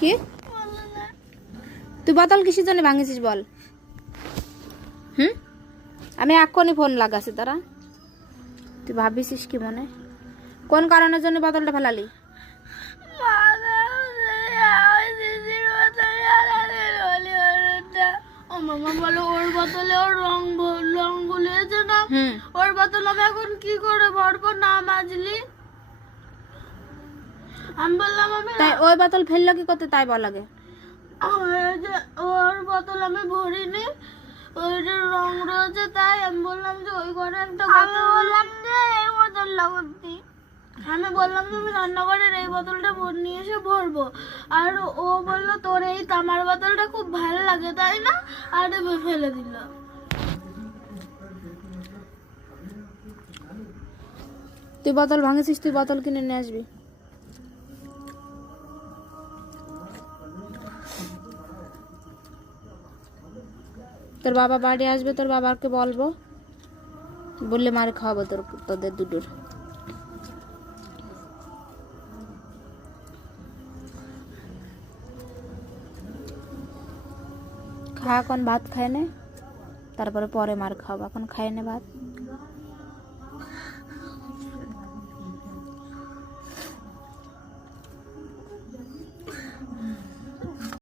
কি তুই বোতল কিসের জন্য ভাঙিছিস বল? আমি এক্ষুনি ফোন লাগাছি তারা। তুই ভাবিছিস কি মনে, কোন কারণের জন্য বোতলটা ফেলালি? মামা বলো ওর বোতলে ওর রং গুলিয়েছে না, ওর বোতল আমি এখন কি করে ভরবো না মাজলি? আমি বললাম আমি তাই ওই বোতল ফেললো কি করতে তাই বল আগে। ওর বোতল আমি ভরিনি, ওই যে রং রয়েছে তাই আমি বললাম যে ওই ঘরে একটা বোতল, বললাম যে এই বোতল লাগাচ্ছি, আমি বললাম যে আমি রান্নাঘরের এই বোতলটা নিয়ে এসে ভরবো, আর ও বললো তোর এই তামার বোতলটা খুব ভালো লাগে তাই না, আর ফেলে দিল। তুই বোতল ভাঙিছিস, তুই বোতল কিনে নিয়ে আসবি। তোর বাবা বাড়ি আসবে, তোর বাবাকে বলবো, বললে মারে খাওয়াবো তোদের দুটোর। খা, এখন ভাত খায় নে, তারপরে পরে মার খাওয়াবো, এখন খায় নে ভাত।